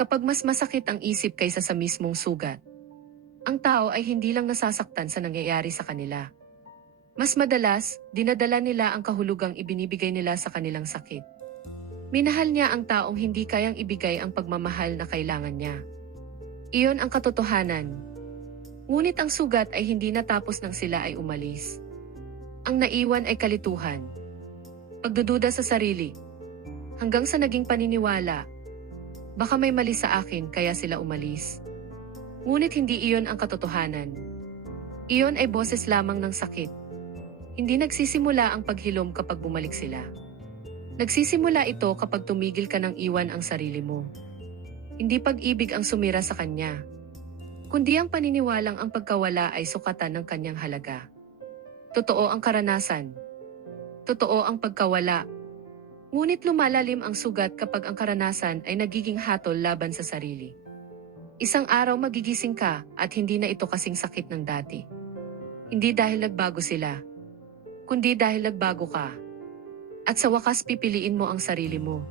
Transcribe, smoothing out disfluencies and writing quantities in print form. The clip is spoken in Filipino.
Kapag mas masakit ang isip kaysa sa mismong sugat, ang tao ay hindi lang nasasaktan sa nangyayari sa kanila. Mas madalas, dinadala nila ang kahulugang ibinibigay nila sa kanilang sakit. Minahal niya ang taong hindi kayang ibigay ang pagmamahal na kailangan niya. Iyon ang katotohanan. Ngunit ang sugat ay hindi natapos nang sila ay umalis. Ang naiwan ay kalituhan, pagdududa sa sarili, hanggang sa naging paniniwala. Baka may mali sa akin kaya sila umalis. Ngunit hindi iyon ang katotohanan. Iyon ay boses lamang ng sakit. Hindi nagsisimula ang paghilom kapag bumalik sila. Nagsisimula ito kapag tumigil ka ng iwan ang sarili mo. Hindi pag-ibig ang sumira sa kanya, kundi ang paniniwalang ang pagkawala ay sukatan ng kanyang halaga. Totoo ang karanasan. Totoo ang pagkawala. Ngunit lumalalim ang sugat kapag ang karanasan ay nagiging hatol laban sa sarili. Isang araw magigising ka at hindi na ito kasing sakit ng dati. Hindi dahil nagbago sila, kundi dahil nagbago ka. At sa wakas pipiliin mo ang sarili mo.